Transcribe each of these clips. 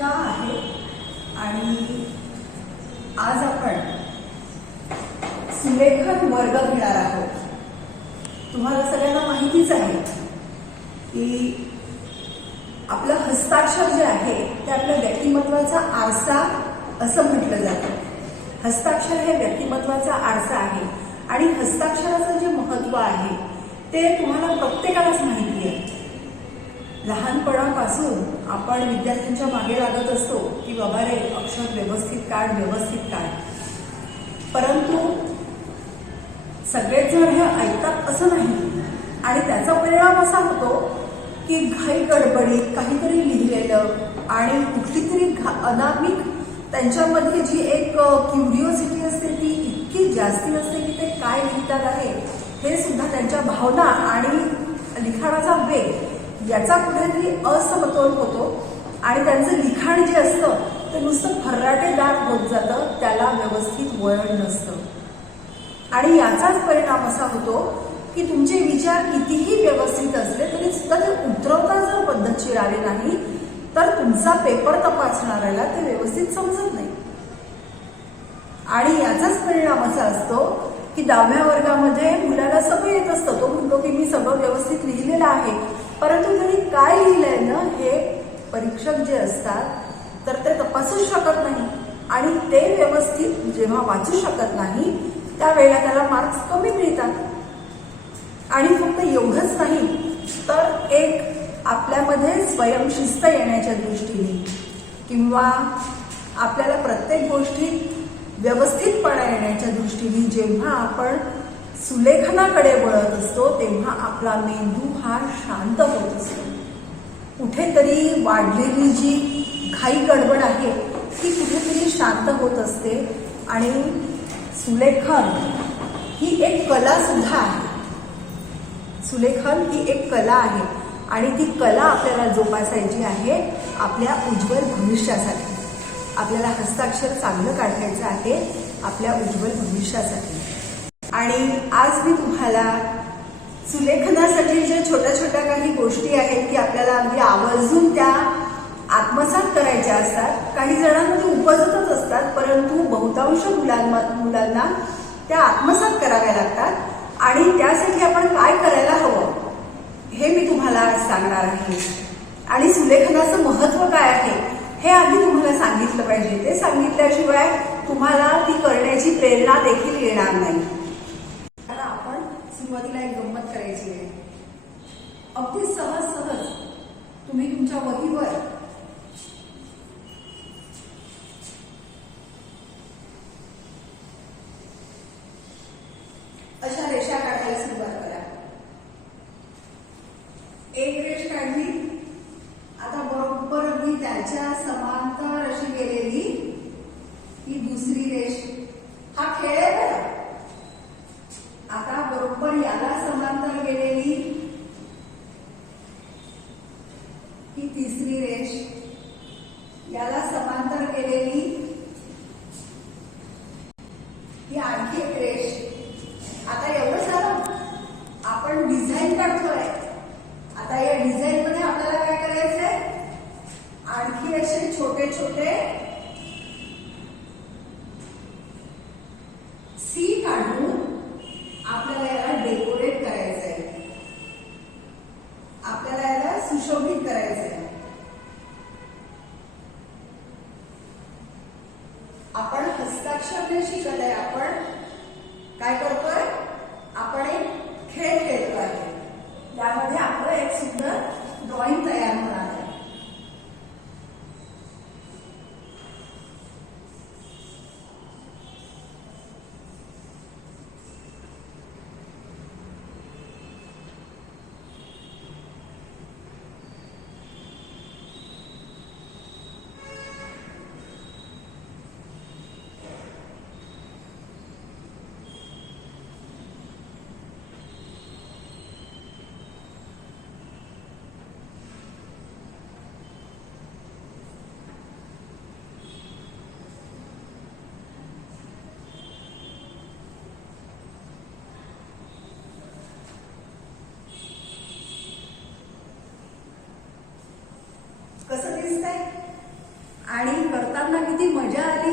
शिक्षिका आहे आणि आज आपण सुलेखन वर्ग घेणार आहोत. तुम्हाला सगळ्यांना माहितीच आहे की आपलं हस्ताक्षर जे आहे ते आपल्या व्यक्तिमत्वाचा आरसा असं म्हटलं जातं. हस्ताक्षर हे व्यक्तिमत्वाचा आरसा आहे आणि हस्ताक्षराचं जे महत्त्व आहे ते तुम्हाला प्रत्येकालाच माहिती आहे. लहानपणापासून आपण विद्यार्थ्यांच्या मागे लागत असतो की बाबा रे अक्षर व्यवस्थित काढ व्यवस्थित काढ, परंतु सगळेच जण हे ऐकतात असं नाही आणि त्याचा परिणाम असा होतो की घाई गडबडीत काहीतरी लिहिलेलं आणि कुठली तरी अनामिक त्यांच्यामध्ये जी एक क्युरिओसिटी असते ती इतकी जास्ती असते की ते काय लिहितात आहे हे सुद्धा त्यांच्या भावना आणि लिखाणाचा वेग याचा कुठेतरी असमतोल होतो आणि त्यांचं लिखाण जे असतं ते नुसतं फर्राटेदार होत जातं, त्याला व्यवस्थित वळण नसतं. आणि याचाच परिणाम असा होतो की तुमचे विचार कितीही व्यवस्थित असले तरी सुद्धा ते उतरवता जर पद्धतशीर आले नाही तर तुमचा पेपर तपासणाऱ्याला ते व्यवस्थित समजत नाही. आणि याचाच परिणाम असा असतो की 10व्या वर्गामध्ये मुलाला सगळं येत असतं, तो म्हणतो की मी सगळं व्यवस्थित लिहिलेलं आहे, परंतु त्यांनी काय लिहिलंय ना हे परीक्षक जे असतात तर ते तपासू शकत नाही आणि ते व्यवस्थित जेव्हा वाचू शकत नाही त्यावेळेला त्याला मार्क्स कमी मिळतात. आणि फक्त एवढंच नाही तर एक आपल्यामध्ये स्वयंशिस्त येण्याच्या दृष्टीने किंवा आपल्याला प्रत्येक गोष्टीत व्यवस्थितपणा येण्याच्या दृष्टीने जेव्हा आपण सुलेखनाकडे वळत असतो तेव्हा आपला मेंदू हा शांत होत असतो. कुठेतरी वाढलेली जी घाई गडबड आहे ती कुठेतरी शांत होत असते आणि सुलेखन ही एक कला सुद्धा आहे. सुलेखन ही एक कला आहे आणि ती कला आपल्याला जोपासायची आहे आपल्या उज्ज्वल भविष्यासाठी. आपल्याला हस्ताक्षर चांगलं काढायचं आहे आपल्या उज्ज्वल भविष्यासाठी. आणि आज मी तुम्हाला सुलेखनासाठी ज्या छोट्या छोट्या काही गोष्टी आहेत की आपल्याला अगदी आवर्जून त्या आत्मसात करायच्या असतात, काही जणांमध्ये उपजतच असतात परंतु बहुतांश मुलांना त्या आत्मसात कराव्या लागतात आणि त्यासाठी आपण काय करायला हवं हे मी तुम्हाला आज सांगणार आहे. आणि सुलेखनाचं महत्त्व काय आहे हे आधी तुम्हाला सांगितलं पाहिजे. ते सांगितल्याशिवाय तुम्हाला ती करण्याची प्रेरणा देखील येणार नाही. आता आपण सुरुवातीला एक गंमत करायची आहे. अगदी सहज सहज तुम्ही तुमच्या वहीवर अशा रेषा काढायला सुरुवात करा. एक रेष काढली, आता बरोबर अगदी त्याच्या समांतर अशी गेलेली ही दुसरी रेष. हा खेळ आहे बरं. आता बरोबर याला समांतर गेलेली ही तिसरी रेष, याला समांतर गेलेली ही आणखी एक रेष. आता एवढं झालं, आपण डिझाईन काढतोय. आता या डिझाईन मध्ये आपल्याला काय करायचंय, आणखी असे छोटे छोटे सी काढून आपल्याला याला डेकोरेट करायचंय, आपल्याला याला सुशोभित करायचंय. आपण हस्ताक्षर शिकत आपण काय करतोय, आपण एक खेळ खेळतोय. यामध्ये आपलं एक सुंदर ड्रॉइंग तयार होणार आहे. आणि करताना किती मजा आली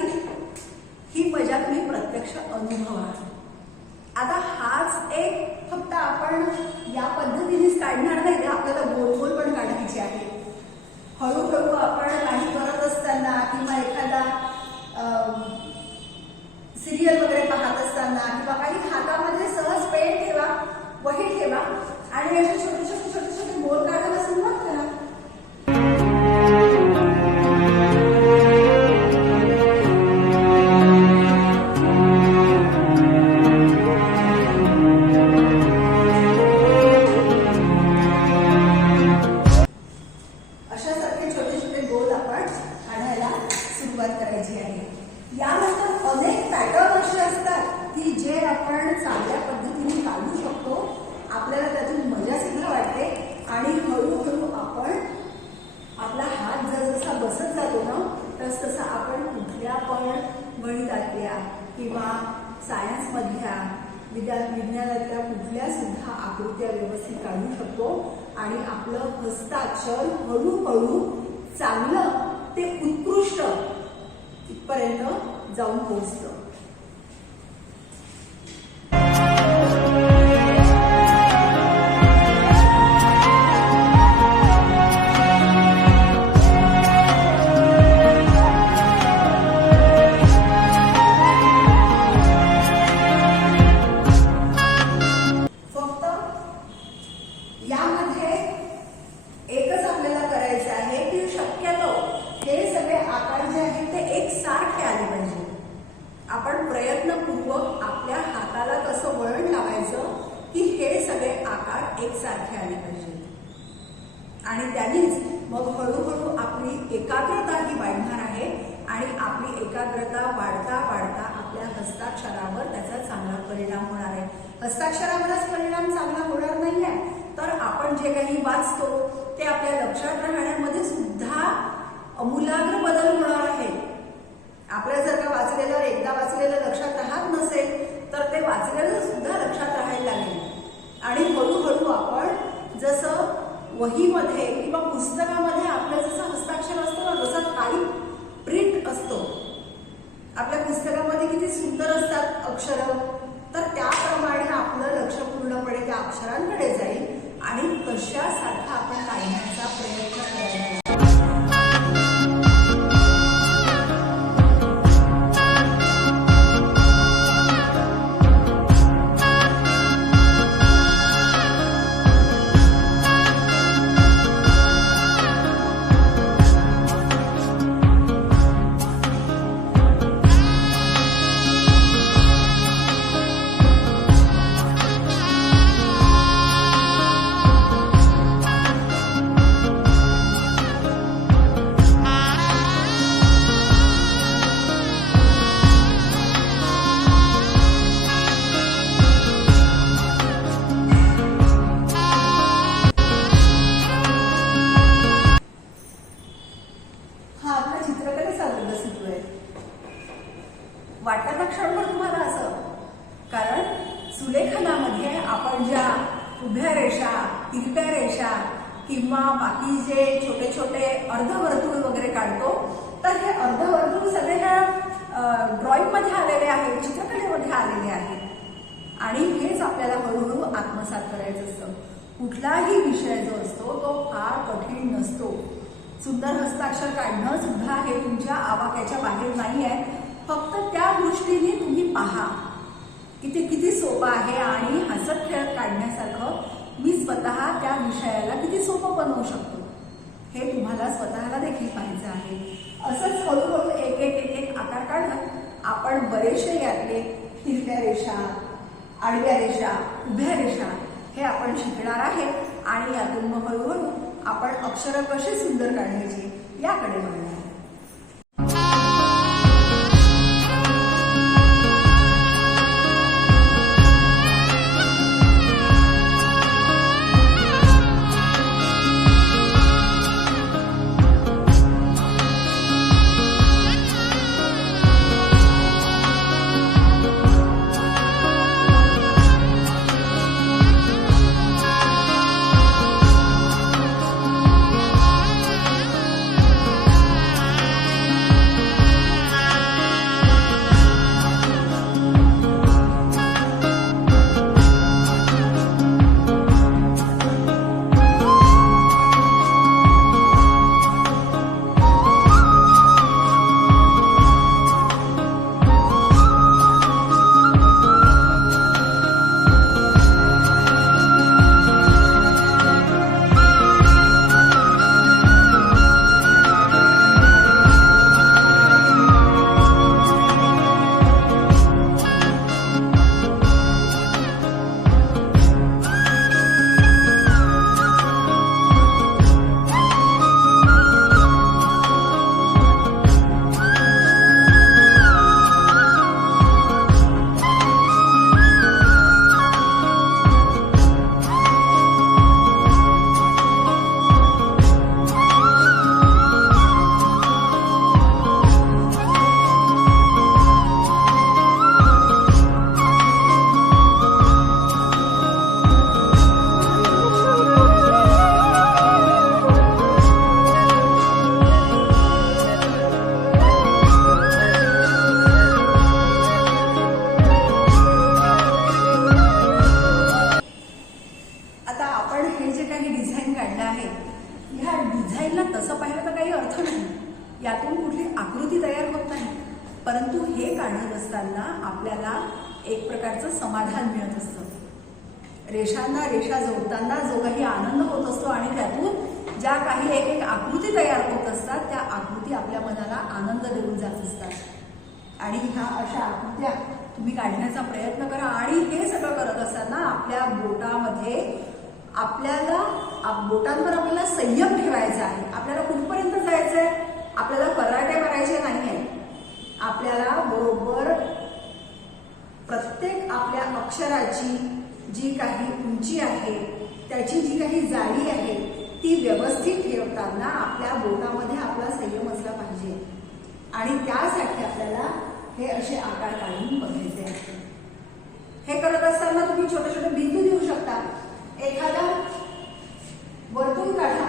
ही मजा तुम्ही प्रत्यक्ष अनुभवा. आता हाच एक फक्त आपण या पद्धतीनेच काढणार नाही, आपल्याला गोल गोल पण काढायची आहे. हळूहळू आपण काही करत असताना किंवा एखादा सिरियल वगैरे पाहत असताना किंवा काही हातामध्ये सहज पेन ठेवा, वही ठेवा आणि असे छोटे छोटे छोटे छोटे गोल काढायला सुरुवात करा. अशासारखे छोटे छोटे गोल आपण काढायला सुरुवात करायची आहे. यानंतर अनेक पॅटर्न असे असतात की जे आपण चांगल्या पद्धतीने काढू शकतो. आपल्याला त्यातून मजा सुद्धा वाटते आणि हळूहळू आपण आपला हात जसा बसत जातो ना तसं आपण कुठल्या पण गणितातल्या किंवा सायन्समधल्या विज्ञानातल्या कुठल्या सुद्धा आकृत्या व्यवस्थित काढू शकतो आणि आपलं हस्ताक्षर हळूहळू चांगलं ते उत्कृष्ट इथपर्यंत जाऊन पोहोचतं. यामध्ये एकच आपल्याला करायचं आहे की शक्यतो हे सगळे आकार जे आहेत ते एकसारखे आले पाहिजे. आपण प्रयत्नपूर्वक आपल्या हाताला कसं वळण लावायचं की हे सगळे आकार एकसारखे आले पाहिजे आणि त्यांनीच मग हळूहळू आपली एकाग्रता ही वाढणार आहे आणि आपली एकाग्रता वाढता वाढता आपल्या हस्ताक्षरावर त्याचा चांगला परिणाम होणार आहे. हस्ताक्षरावरच परिणाम चांगला होणार नाहीये तर आपण जे काही वाचतो ते आपल्या लक्षात राहण्यामध्ये सुद्धा अमूलाग्र बदल होणार आहे. आपल्या जर का वाचलेलं एकदा वाचलेलं लक्षात राहत नसेल तर ते वाचलेलं सुद्धा लक्षात राहायला लागेल आणि हळूहळू आपण जसं वहीमध्ये किंवा पुस्तकामध्ये आपलं जसं हस्ताक्षर असतं ना जसं टाईप प्रिंट असतो, आपल्या पुस्तकामध्ये किती सुंदर असतात अक्षरं, तर त्याप्रमाणे आपलं लक्ष पूर्णपणे त्या अक्षरांकडे जाईल आणि तशासारखा आपण काढण्याचा प्रयत्न करायचा. वाटतं ना क्षणभर तुम्हाला असं, कारण सुलेखनामध्ये आपण ज्या उभ्या रेषा, तिरप्या रेषा किंवा बाकी जे छोटे छोटे अर्धवर्तुळ वगैरे काढतो तर हे अर्धवर्तुळ सगळे ह्या ड्रॉइंगमध्ये आलेले आहेत, चित्रकलेमध्ये आलेले आहेत आणि हेच आपल्याला हळूहळू आत्मसात करायचं असतं. कुठलाही विषय जो असतो तो फार कठीण नसतो. सुंदर हस्ताक्षर काढणं सुद्धा हे तुमच्या आवाक्याच्या बाहेर नाही आहे. फक्त त्या दृष्टीने तुम्ही पहा की ते किती सोपं आहे आणि हसत खेळत काढण्यासारखं मी स्वतः त्या विषयाला किती सोपं बनवू शकतो हे तुम्हाला स्वतःला देखील पाहायचं आहे. असंच हळूहळू एक एक एक एक आकार काढत आपण बरेचसे यातले तिरप्या रेषा, आडव्या रेषा, उभ्या रेषा हे आपण शिकणार आहे आणि यातून मग हळूहळू आपण अक्षरं कशी सुंदर काढायची याकडे वळणार. अर्थ नाही, यातून कुठली आकृती तयार होत नाही, परंतु हे काढत असताना आपल्याला एक प्रकारचं समाधान मिळत असतं. रेषांना रेषा जोडताना जो काही आनंद होत असतो आणि त्यातून ज्या काही एक एक आकृती तयार होत असतात त्या आकृती आपल्या मनाला आनंद देऊन जात असतात. आणि ह्या अशा आकृत्या तुम्ही काढण्याचा प्रयत्न करा. आणि हे सगळं करत असताना आपल्या बोटामध्ये बोटांवर आपल्याला संयम ठेवायचा आहे. आपल्याला कुठपर्यंत जायचं आहे? आपल्याला कराटे मारायचे नाही आहे. आपल्याला बरोबर प्रत्येक आपल्या अक्षराची जी काही उंची आहे, त्याची जी काही जाडी आहे, ती व्यवस्थित ठेवताना आपल्या बोटामध्ये आपला संयम असला पाहिजे. आणि त्यासाठी आपल्याला हे असे आकार काढून बघायचे आहेत. हे करत असताना तुम्ही छोटे छोटे बिंदू देऊ शकता. एखादा वर्तुळ काढा.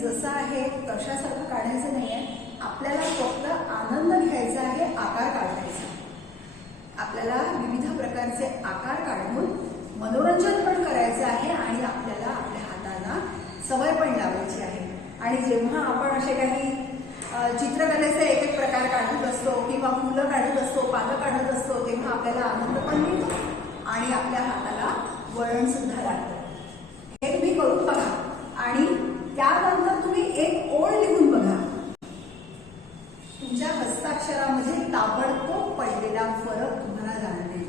जसं आहे तशासारखं काढायचं नाहीये. आपल्याला फक्त आनंद घ्यायचा आहे, आकार काढायचा. आपल्याला विविध प्रकारचे आकार काढून मनोरंजन पण करायचं आहे आणि आपल्याला आपल्या हाताला सवय पण लावायची आहे. आणि जेव्हा आपण असे काही चित्रकलेचे एक एक प्रकार काढत असतो किंवा फुलं काढत असतो, पानं काढत असतो, तेव्हा आपल्याला आनंद पण मिळतो आणि आपल्या हाताला वळण सुद्धा लागतं. हे तुम्ही करून बघा आणि त्यानंतर तुम्ही एक ओळ लिहून बघा. तुमच्या हस्ताक्षरामध्ये ताबडतोब पडलेला फरक तुम्हाला जाणवेल.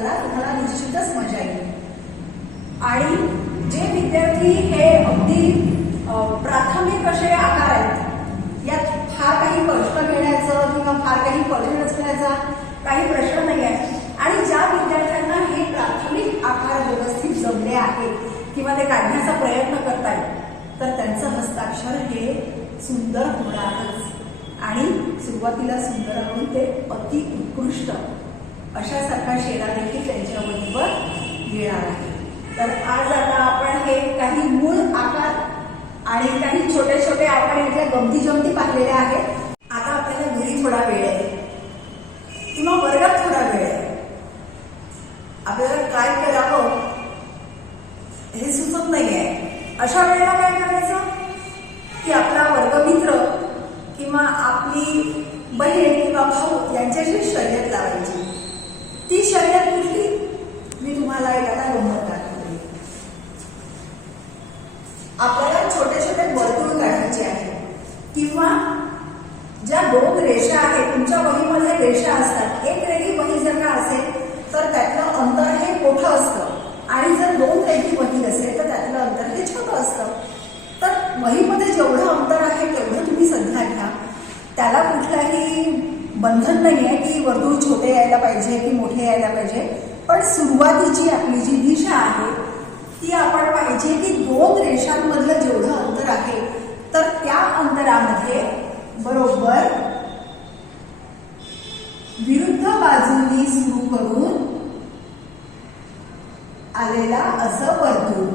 असताना तुम्हाला निश्चितच मजा येईल. आणि जे विद्यार्थी हे अगदी प्राथमिक असे आकार आहेत, यात फार काही प्रश्न घेण्याचं किंवा फार काही कठीण असण्याचा काही प्रश्न नाही आहे, आणि ज्या विद्यार्थ्यांना हे प्राथमिक आकार व्यवस्थित जमले आहेत किंवा ते काढण्याचा प्रयत्न करतायत, तर त्यांचं हस्ताक्षर हे सुंदर होणारच. आणि सुरुवातीला सुंदर होऊन ते अति उत्कृष्ट अशासारखा शेरा देखील त्यांच्या वहीवर येणार आहे. तर आज आता आपण हे काही मूळ आकार आणि काही छोटे छोटे आपण इथल्या गमती जमती पाहिलेल्या आहेत. आता आपल्याला घरी थोडा वेळ आहे किंवा वर्गात थोडा वेळ आहे, आपल्याला काय करावं हे सुचत नाहीये. अशा वेळेला काय करायचं की आपला वर्गमित्र किंवा आपली बहीण किंवा भाऊ यांच्याशी शर्यत लावायची. ती शर्यत कुठली, मी तुम्हाला एक आता गंमत दाखवली. आपल्याला छोटे छोटे वर्तुळ काढायचे आहे, किंवा ज्या 2 रेषा आहेत तुमच्या वहीमध्ये रेषा असतात, एक रेघी वही जर का असेल तर त्यातलं अंतर हे मोठं असतं, आणि जर 2 रेघी वही असेल तर त्यातलं अंतर हे छोटं असतं. तर वहीमध्ये जेवढं अंतर आहे तेवढं तुम्ही सध्या घ्या. त्याला कुठलाही बंधन नाही आहे की वर्तुळ छोटे यायला पाहिजे की मोठे यायला पाहिजे, पण सुरुवातीची आपली जी दिशा आहे ती आपण पाहिजे की 2 रेषांमधलं जेवढं अंतर आहे तर त्या अंतरामध्ये बरोबर विरुद्ध बाजूंनी सुरू करून आलेला असं वर्तुळ,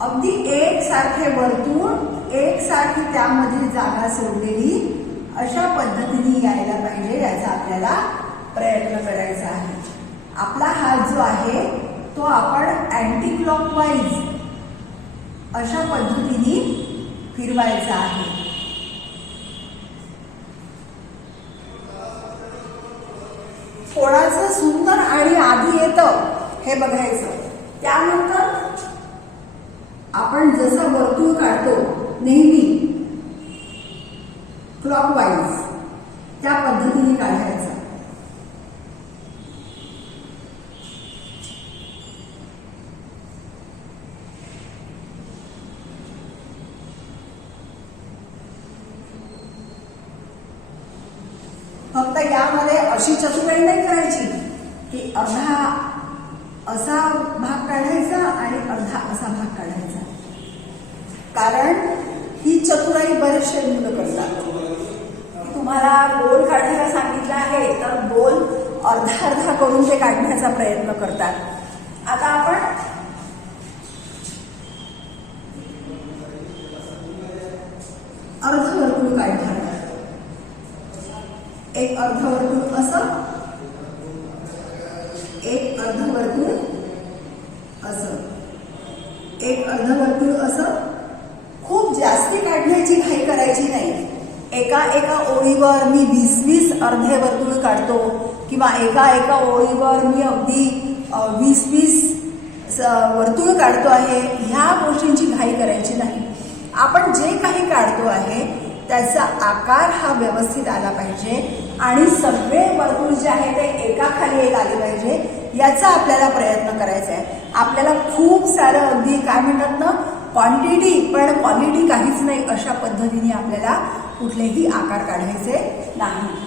अगदी एकसारखे वर्तुळ, एकसारखी त्यामध्ये जागा सोडलेली, अशा पद्धतीने यायला पाहिजे, याचा आपल्याला प्रयत्न करायचा आहे. आपला हात जो आहे तो आपण अँटी क्लॉकवाईज अशा पद्धतीने फिरवायचा आहे. कोणाचं सुंदर आणि आधी येतं हे बघायचं. त्यानंतर आपण जसं वर्तुळ काढतो नेहमी क्लॉकवाईज त्या पद्धतीने काढायचं. फक्त यामध्ये अशी चतुराई नाही करायची की अर्धा असा भाग काढायचा आणि अर्धा असा भाग काढायचा, कारण ही चतुराई बरेचसे मुलं करतात. तुम्हाला गोल काढायला सांगितलं आहे तर गोल अर्धा अर्धा करून ते काढण्याचा प्रयत्न करतात. आता आपण अर्धवर्तुळ काढणार. एक अर्धवर्तुळ असं, एक अर्धवर्तुळ असं, एक अर्धवर्तुळ असं. खूप जास्ती काढण्याची घाई करायची नाही. एका एका ओळीवर मी 20-20 अर्धे वर्तुळ काढतो किंवा एका एका ओळीवर मी अगदी 20-20 वर्तुळ काढतो आहे, ह्या गोष्टींची घाई करायची नाही. आपण जे काही काढतो आहे त्याचा आकार हा व्यवस्थित आला पाहिजे आणि सगळे वर्तुळ जे आहे ते एकाखाली एक आले पाहिजे, याचा आपल्याला प्रयत्न करायचा आहे. आपल्याला खूप सारं अगदी काय म्हणतात ना क्वांटिटी पण क्वालिटी काहीच नाही, अशा पद्धतीने आपल्याला कुठलेही आकार काढायचे नाही.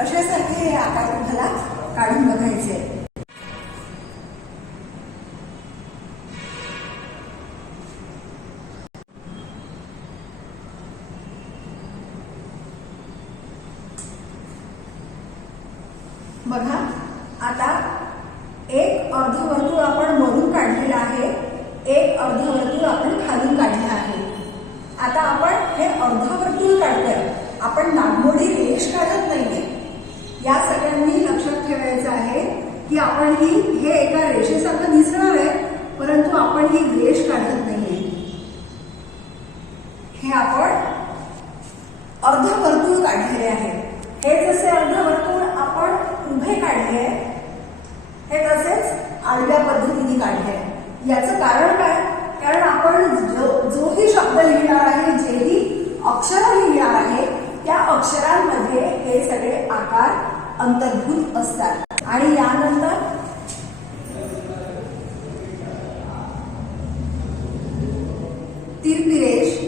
अशासारखे हे आकार तुम्हाला काढून बघायचे. बघा, आता एक अर्धवर्तुळ आपण वरून काढलेलं आहे, एक अर्धवर्तुळ आपण खालून काढलं आहे. आता आपण हे अर्धवर्तुळ काढतोय, आपण नागमोडी रेष काढत नाहीये. या सगळ्यांनी लक्षात ठेवायचं आहे की आपण हे एका रेषेसारखं दिसणार आहे, परंतु आपण ही रेष काढत नाहीये, हे आपण अर्धवर्तुळ काढलेले आहे. हे जसे अर्धवर्तुळ आपण उभे काढले हे तसेच आडव्या पद्धतीने काढले. याचं कारण काय? कारण आपण जोही शब्द लिहिणार आहे, जेही अक्षर लिहिणार आहे, त्या अक्षरांमध्ये हे सगळे आकार अंतर्भूत असतात. आणि यानंतर तिरपी रेष,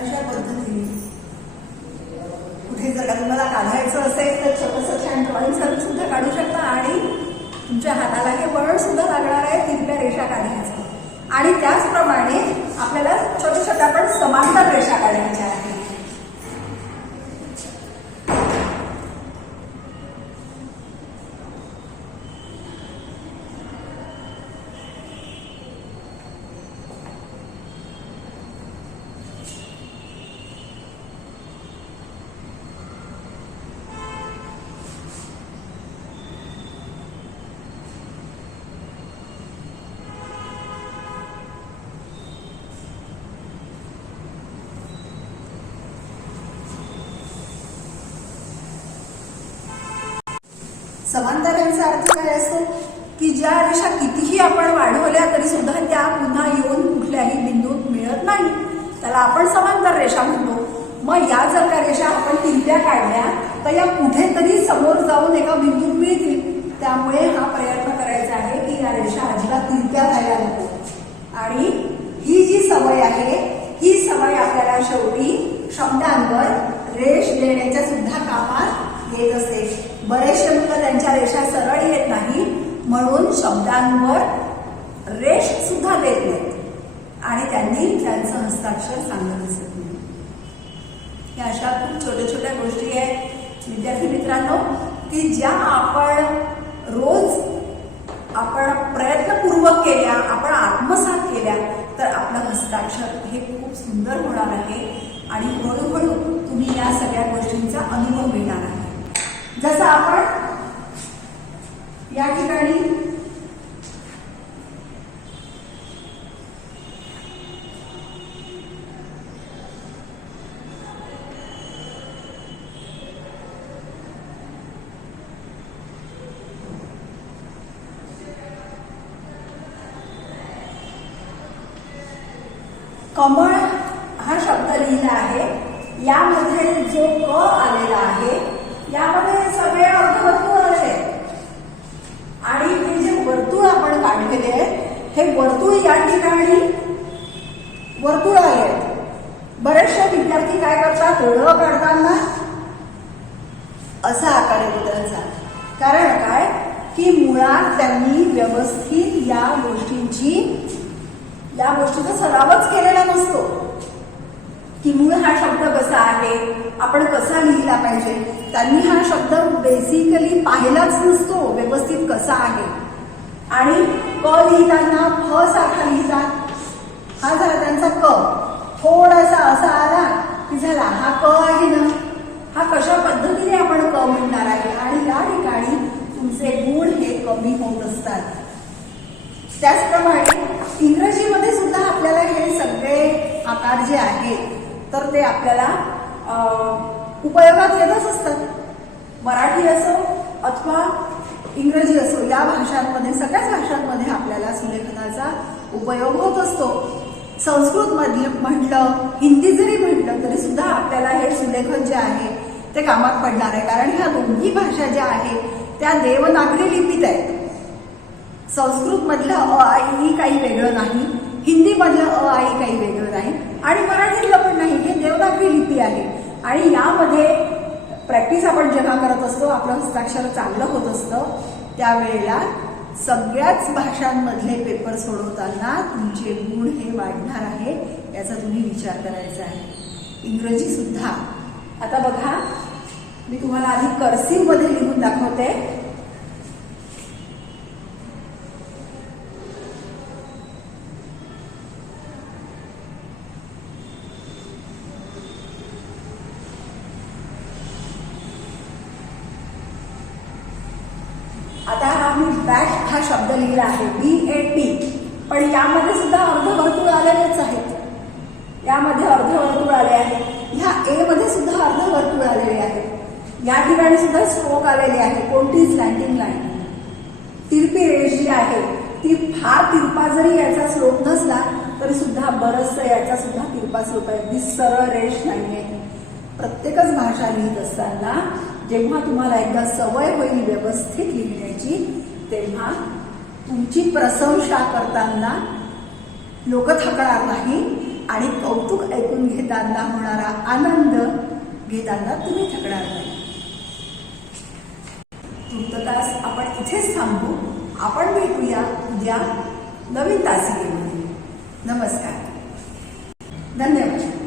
अशा पद्धतीने कुठे जर का तुम्हाला काढायचं असेल तर छोटंसं छान ड्रॉइंग सुद्धा काढू शकता. आणि तुमच्या हाताला हे वळण सुद्धा लागणार आहे तिरप्या रेषा काढायचं. आणि त्याचप्रमाणे आपल्याला छोट्या छोट्या पण समांतर रेषा काढायच्या आहेत. समांतर यांचा अर्थ काय असतो की ज्या रेषा कितीही आपण वाढवल्या तरी सुद्धा त्या पुन्हा येऊन कुठल्याही बिंदूत मिळत नाही, त्याला आपण समांतर रेषा म्हणतो. मग या जर का रेषा आपण तिरप्या काढल्या तर या कुठेतरी समोर जाऊन एका बिंदूत मिळतील. त्यामुळे हा प्रयत्न करायचा आहे की या रेषा अजिबात तिरप्या व्हायला नको. आणि ही जी सवय आहे ही सवय आपल्याला शेवटी शब्दांवर रेष देण्याच्या सुद्धा कामात येत असते. बरेचसे मुलं त्यांच्या रेषा सरळ येत नाही म्हणून शब्दांवर रेष सुद्धा देत नाहीत आणि त्यांनी त्यांचं हस्ताक्षर चांगलं दिसत नाही. या अशा खूप छोट्या छोट्या गोष्टी आहेत विद्यार्थी मित्रांनो की ज्या रोज आपण प्रयत्नपूर्वक केल्या, आपण आत्मसात केल्या तर आपलं हस्ताक्षर हे खूप सुंदर होणार आहे आणि हळूहळू तुम्ही या सगळ्या गोष्टींचा अनुभव घेणार आहे. जसं आपण या ठिकाणी कमळ हा शब्द लिहिला आहे, यामध्ये जो क आलेला आहे यामध्ये सगळे अर्धवर्तुळ आले आणि हे जे वर्तुळ आपण काढलेले आहे हे वर्तुळ या ठिकाणी वर्तुळ आहे. बरेचसे विद्यार्थी काय करतात, ळ काढताना असा आकार येतो त्यांचा. कारण काय की मुळात त्यांनी व्यवस्थित या गोष्टीचा सरावच केलेला नसतो की मूळ हा शब्द कसा आहे, आपण कसा लिहिला पाहिजे. त्यांनी हा शब्द बेसिकली पाहिलाच नसतो व्यवस्थित कसा आहे. आणि क लिहिताना फ सारखा लिहितात. हा झाला त्यांचा क, थोडासा असा आला की झाला हा क आहे ना, हा कशा पद्धतीने आपण क म्हणणार आहे. आणि या ठिकाणी तुमचे गुण हे कमी होत असतात. त्याचप्रमाणे इंग्रजीमध्ये सुद्धा आपल्याला हे सगळे आकार जे आहेत तर ते आपल्याला उपयोगात येतच असतात. मराठी असो अथवा इंग्रजी असो या भाषांमध्ये सगळ्याच भाषांमध्ये आपल्याला सुलेखनाचा उपयोग होत असतो. संस्कृत म्हटलं, हिंदी जरी म्हटलं तरी सुद्धा आपल्याला हे सुलेखन जे आहे ते कामात पडणार आहे. कारण ह्या दोन्ही भाषा ज्या आहेत त्या देवनागरी लिपीत आहेत. संस्कृत मधलं अ आई ई काही वेगळं नाही, हिंदी मधलं अ आई काही वेगळं नाही आणि मराठीतलं पण नाही. हे देवनागरी लिपी आहे आणि यामध्ये प्रॅक्टिस आपण जेव्हा करत असतो आपलं हस्ताक्षर चांगलं होत असतं त्यावेळेला सगळ्याच भाषांमधले पेपर सोडवताना तुमचे गुण हे वाढणार आहे याचा तुम्ही विचार करायचा आहे. इंग्रजी सुद्धा आता बघा, मी तुम्हाला आधी कर्सिव्ह मध्ये लिहून दाखवते. आता हा मी बॅट हा शब्द लिहिला आहे, BAT, पण यामध्ये सुद्धा अर्धवर्तुळ आलेलेच आहेत. यामध्ये अर्धवर्तुळ आले आहे. ह्या ए मध्ये सुद्धा अर्धवर्तुळ आलेले आहे. या ठिकाणी सुद्धा स्ट्रोक आलेले आहे. कोणती स्लॅन्टिंग लाईन, तिरपी रेष जी आहे ती फार तिरपा जरी याचा स्लोप नसला तरी सुद्धा बरचसं याचा सुद्धा तिरपा स्लोप आहे. ती सरळ रेष नाहीये. प्रत्येकच भाषा लिहित असताना जेव्हा तुम्हाला एकदा सवय होईल व्यवस्थित लिहिण्याची, तेव्हा तुमची प्रशंसा करताना लोक थकणार नाही आणि कौतुक ऐकून घेताना होणारा आनंद घेताना तुम्ही थकणार नाही. तुर्तास आपण इथेच थांबू. आपण भेटूया उद्या नवीन तासिकेमध्ये. नमस्कार, धन्यवाद.